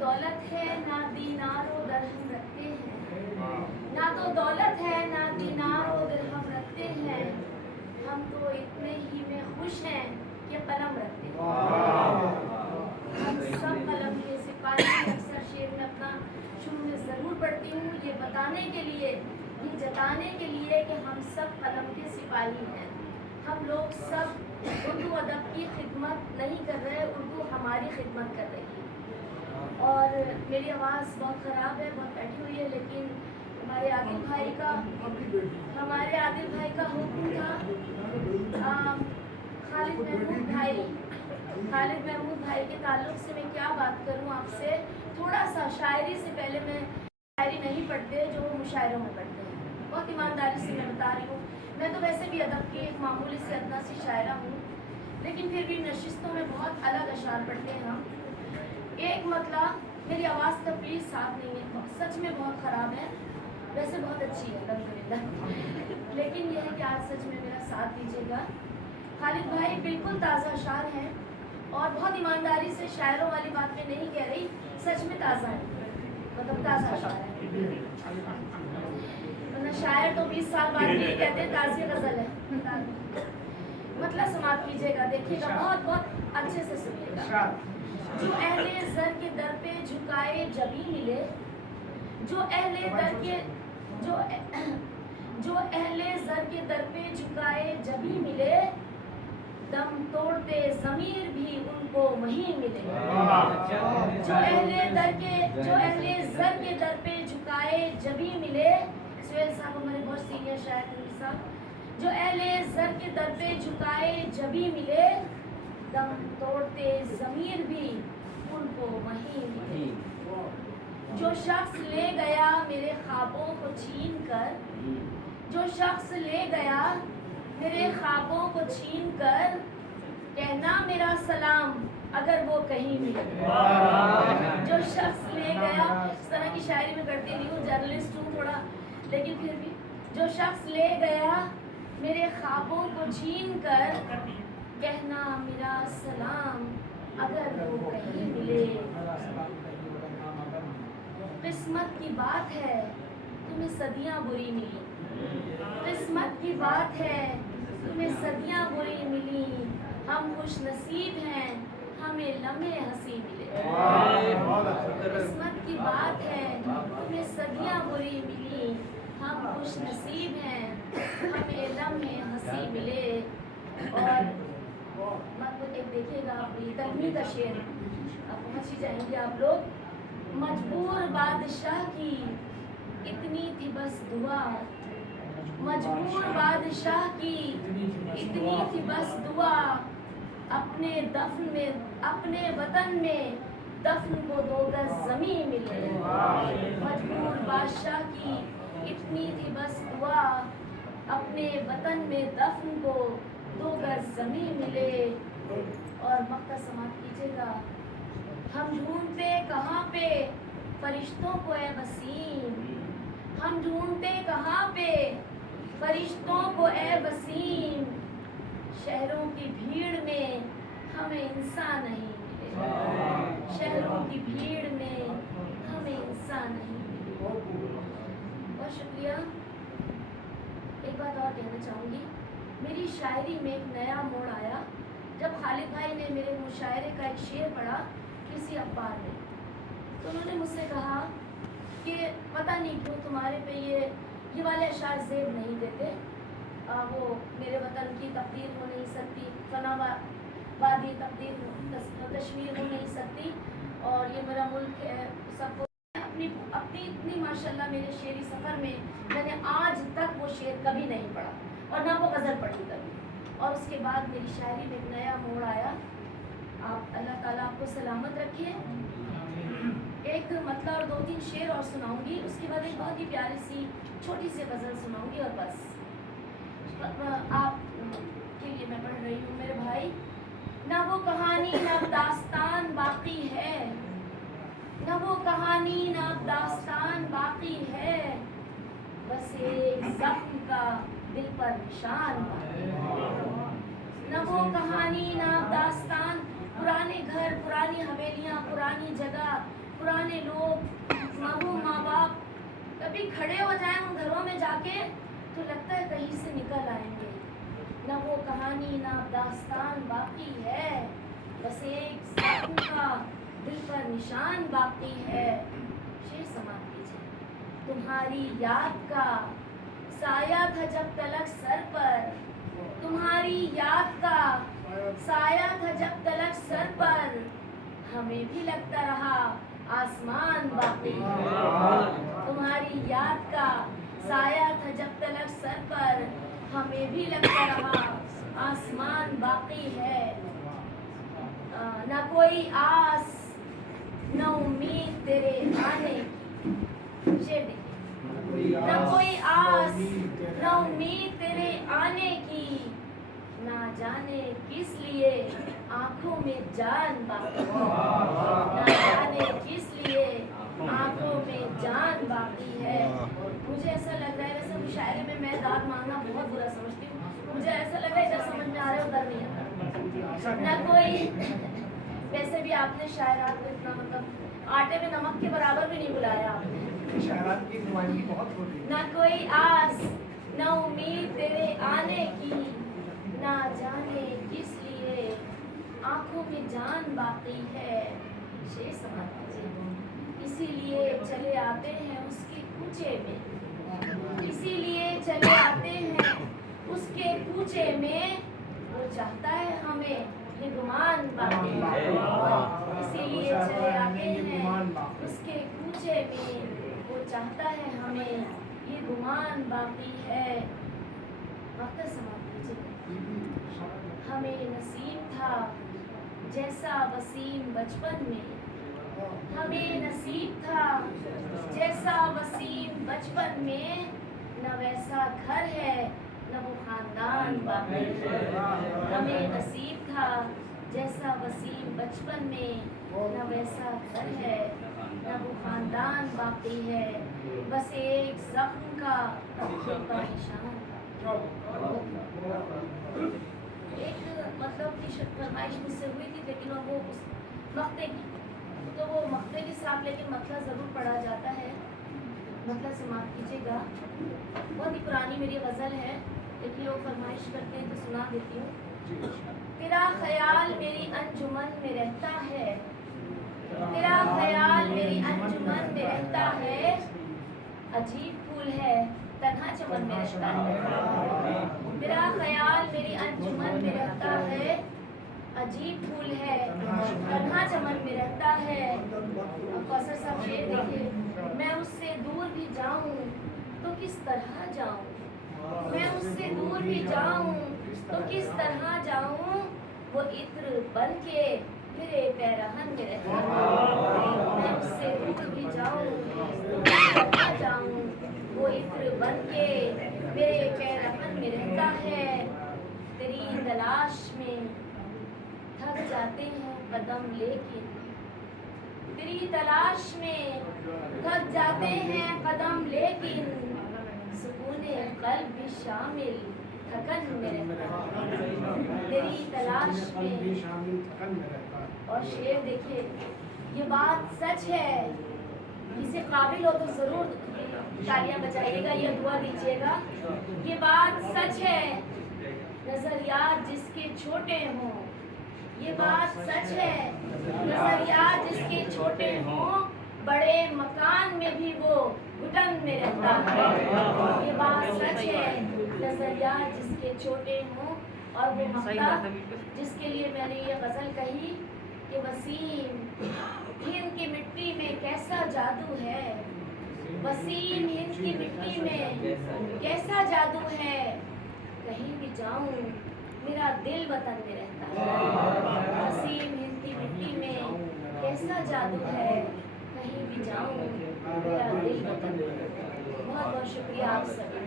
दौलत है ना दीनार व दरहम रखते हैं, ना तो दौलत है ना दीनार व दरहम रखते हैं, हम तो इतने ही में खुश हैं कि कलम रखते हैं। हम सब कलम के सिपाही। अक्सर शेर में अपना शुरू में ज़रूर पढ़ती हूँ, ये बताने के लिए, ये जताने के लिए कि हम सब कलम के सिपाही हैं। हम लोग सब उर्दू अदब की खिदमत नहीं कर रहे, उर्दू हमारी खिदमत कर रही है। और मेरी आवाज़ बहुत ख़राब है, बहुत बैठी हुई है, लेकिन हमारे आदिल भाई का हुक्म था। खालिद महमूद भाई के ताल्लुक़ से मैं क्या बात करूं आपसे। थोड़ा सा शायरी से पहले, मैं शायरी नहीं पढ़ते जो मुशायरों में पढ़ते हैं, बहुत ईमानदारी से मैं बता रही हूँ। मैं तो वैसे भी अदब की एक मामूली से अदना सी शायरा हूँ, लेकिन फिर भी नशिस्तों में बहुत अलग अशार पढ़ते हैं हम। एक मतलब, मेरी आवाज़ का प्लीज़ साथ नहीं है, सच में बहुत ख़राब है, वैसे बहुत अच्छी है अल्हम्दुलिल्लाह, लेकिन यह है कि आज सच में मेरा साथ दीजिएगा। खालिद भाई बिल्कुल ताज़ा अशार हैं और बहुत ईमानदारी से शायरों वाली बात मैं नहीं कह रही, सच में ताज़ा है, मतलब ताज़ा अशार है। शायर तो 20 साल बाद भी कहते हैं ताज़ी गज़ल है। मतलब समाप्त कीजिएगा, देखिएगा, बहुत बहुत अच्छे से सुनिएगा। जो अहले ज़र के दर पे झुकाए जबी मिले, जो अहले ज़र के दर पे झुकाए जबी मिले, दम तोड़ते ज़मीर भी उनको वहीं मिले। जो अहले ज़र के दर पे झुकाए जबी मिले, सुहेल साहब हमारे बहुत सीनियर शायर थे साहब। जो अहले ज़र के दर पे झुकाए जबी मिले, दम तोड़ते ज़मीर भी उनको वहीं मिले। जो शख्स ले गया मेरे ख्वाबों को छीन कर, जो शख्स ले गया मेरे ख्वाबों को छीन कर, कहना मेरा सलाम अगर वो कहीं मिले। जो शख्स ले गया, इस तरह की शायरी में करती नहीं हूँ, जर्नलिस्ट हूँ थोड़ा, लेकिन फिर भी, जो शख्स ले गया मेरे ख्वाबों को छीन कर, कहना मेरा सलाम अगर वो कहीं मिले। किस्मत की बात है तुम्हें सदियां बुरी मिली, किस्मत की बात है तुम्हें सदियां बुरी मिली, हम खुश नसीब हैं हमें लम्हे हंसी मिले। किस्मत की बात है तुम्हें सदियां बुरी मिली, हम खुश नसीब हैं हमें लम्हे हंसी मिले। और मतलब एक देखिएगा, अपनी तकमील का शेर आप पहुँच ही जाएंगे आप लोग। मजबूर बादशाह की इतनी थी बस दुआ, मजबूर बादशाह की इतनी थी बस दुआ, अपने दफन में, अपने वतन में दफन को 2 गज ज़मीन मिले। मजबूर बादशाह की इतनी थी बस दुआ, अपने वतन में दफन को 2 गज ज़मीन मिले। और मक्ता समाप्त कीजिएगा। हम ढूंढते कहाँ पे फरिश्तों को ए वसीम, हम ढूंढते कहाँ पे फरिश्तों को ए वसीम, शहरों की भीड़ में हमें इंसान नहीं मिले। शहरों की भीड़ में हमें इंसान नहीं मिले। बहुत शुक्रिया। एक बात और कहना चाहूँगी, मेरी शायरी में एक नया मोड़ आया जब खालिद भाई ने मेरे मुशायरे का एक शेर पढ़ा किसी अखबार में। तो उन्होंने मुझसे कहा कि पता नहीं क्यों तुम्हारे पे ये वाले अशार ज़ेब नहीं देते, वो मेरे वतन की तकदीर हो नहीं सकती, फनावादी तकदीर कश्मीर हो नहीं सकती, और ये मेरा मुल्क है सबको। अपनी इतनी माशाल्लाह मेरे शेरी सफ़र में मैंने आज तक वो शेर कभी नहीं पढ़ा और ना वो गज़ल पढ़ी कभी। और उसके बाद मेरी शायरी में एक नया मोड़ आया। आप अल्लाह ताला आपको सलामत रखे। एक मतलब और 2-3 शेर और सुनाऊंगी, उसके बाद एक बहुत ही प्यारी सी छोटी सी गज़ल सुनाऊंगी और बस आप के लिए मैं पढ़ रही हूँ। मेरे भाई, ना वो कहानी ना दास्तान बाकी है, न वो कहानी ना दास्तान बाकी है, बस एक ज़ख्म का दिल पर निशान बाकी है। न वो कहानी ना दास्तान, पुराने घर, पुरानी हवेलियाँ, पुरानी जगह, पुराने भी खड़े हो जाएं उन घरों में जाके तो लगता है कहीं से निकल आएंगे। न वो कहानी ना दास्तान बाकी है, बस एक जख्म का दिल पर निशान बाकी है। शेर समाप्त कीजिए। तुम्हारी याद का साया था जब तलक सर पर, तुम्हारी याद का साया था जब तलक सर पर, हमें भी लगता रहा आसमान बाकी है। तुम्हारी याद का साया था जब तलक सर पर, हमें भी लगता रहा आसमान बाकी है। न कोई आस न उम्मीद तेरे आने की, शेर देखिए। न कोई आस न उम्मीद तेरे आने की, ना जाने किस लिए आंखों में जान बाकी है, ना जाने किस लिए आंखों में जान बाकी है। मुझे ऐसा लग रहा है, वैसे मुशायरे में मैं दाद मांगना बहुत बुरा समझती हूँ, मुझे ऐसा लग रहा है जब समझ में आ रहा है उधर नहीं आता। ना कोई, वैसे भी आपने शायरात को इतना मतलब आटे में नमक के बराबर भी नहीं बुलाया आपने। शायरात की नुमाइंदगी बहुत होती है। ना कोई आस न उम्मीद तेरे आने की, ना जाने किस लिए आंखों में जान बाकी है। शेर समाप्त कीजिए। इसीलिए चले आते हैं उसके कूचे में, इसीलिए चले आते हैं उसके कूचे में, वो चाहता है हमें ये गुमान बाकी है। इसीलिए चले आते हैं उसके कूचे में, वो चाहता है हमें ये गुमान बाकी है। वक्त समाप्त कीजिए। हमें नसीब था जैसा वसीम बचपन में, हमें नसीब था जैसा वसीम बचपन में, न वैसा घर है न वो खानदान बाकी है। हमें नसीब था जैसा वसीम बचपन में, न वैसा घर है न वो खानदान बाकी है, बस एक जख्म का दिल पर निशान। एक मतलब की फरमाइश मुझसे हुई थी, लेकिन वो उस मक्ते की, तो वो मक्ते के साथ लेकिन मतलब ज़रूर पढ़ा जाता है। मतलब समाप्त कीजिएगा। बहुत ही पुरानी मेरी गज़ल है, लेकिन लोग फरमाइश करते हैं तो सुना देती हूँ। तेरा ख्याल मेरी अंजुमन में रहता है, तेरा ख्याल मेरी अंजुमन में रहता है, अजीब फूल है तन्हा चमन में रहता है। तेरा ख्याल मेरी अंजुमन में रहता है, अजीब फूल है तन्हा चमन में रहता है। कौसर साहब शेर देखिए। मैं उससे दूर भी जाऊं तो किस तरह जाऊं, मैं उससे दूर भी जाऊं तो किस तरह जाऊं, वो इत्र बन के मेरे पैरहन में रहता है। मैं उससे दूर भी जाऊं तो किस तरह जाऊं, वो इत्र बन के मेरे पैरहन में रहता है। तेरी तलाश में थक जाते हैं कदम लेकिन, तेरी तलाश में थक जाते हैं कदम लेकिन, सुकूने कल्ब भी शामिल थकन में रहता है। तेरी तलाश में। और शेर देखिए, ये बात सच है, किसी काबिल हो तो जरूर तालियां बजाइएगा, ये दुआ दीजिएगा। ये बात सच है, नजरियात जिसके छोटे हों, ये बात सच है, नजरियात जिसके छोटे हों, बड़े मकान में भी वो घुटन में रहता है। ये बात सच है, नजरियात जिसके छोटे हों, और वो मक्ता जिसके लिए मैंने ये गज़ल कही कि वसीम हिंद की मिट्टी में कैसा जादू है, वसीम हिंद की मिट्टी में कैसा जादू है, कहीं भी जाऊं मेरा दिल वतन में रहता है। वसीम हिंद की मिट्टी में कैसा जादू है, कहीं भी जाऊं मेरा दिल वतन में रहता है। बहुत बहुत शुक्रिया आप सभी।